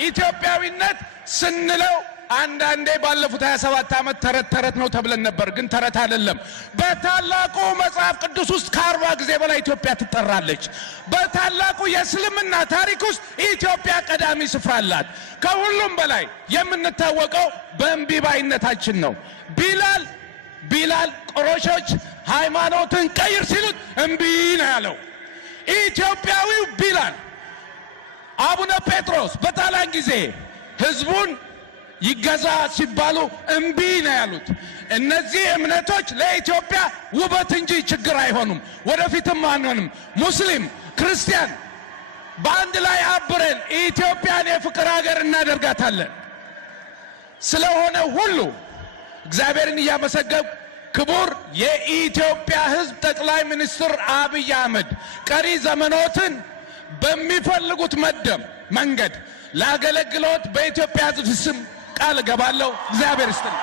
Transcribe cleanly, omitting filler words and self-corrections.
ኢትዮጵያዊነት ስንለው አንዳንዴ ባለፉት 27 ዓመት ተረት ነው ተብለን ነበር። ግን ተረት አይደለም። በታላቁ መጽሐፍ ቅዱስ ውስጥ ከ40 ጊዜ በላይ ኢትዮጵያ ትጠራለች። በታላቁ የእስልምና ታሪክ ውስጥ ኢትዮጵያ ቀዳሚ ስፍራ አላት። ከሁሉም በላይ የምንታወቀው በእምቢባይነታችን ነው። ቢላል ቁረይሾች ሃይማኖትን ቀይር ሲሉት እምቢ ነው ያለው። ኢትዮጵያዊው ቢላል አቡነ ጴጥሮስ በጣሊያን ጊዜ ህዝቡን ይገዛ ሲባሉ እምቢ ነው ያሉት። እነዚህ እምነቶች ለኢትዮጵያ ውበት እንጂ ችግር አይሆኑም፣ ወደፊትም አንሆንም። ሙስሊም ክርስቲያን በአንድ ላይ አብረን ኢትዮጵያን የፍቅር ሀገር እናደርጋታለን። ስለሆነ ሁሉ እግዚአብሔርን እያመሰገንኩ ክቡር የኢትዮጵያ ህዝብ ጠቅላይ ሚኒስትር አብይ አህመድ ቀሪ ዘመኖትን በሚፈልጉት መንገድ ላገለግሎት በኢትዮጵያ ህዝብ ስም ቃል ገባለሁ። እግዚአብሔር ይስጥልኝ።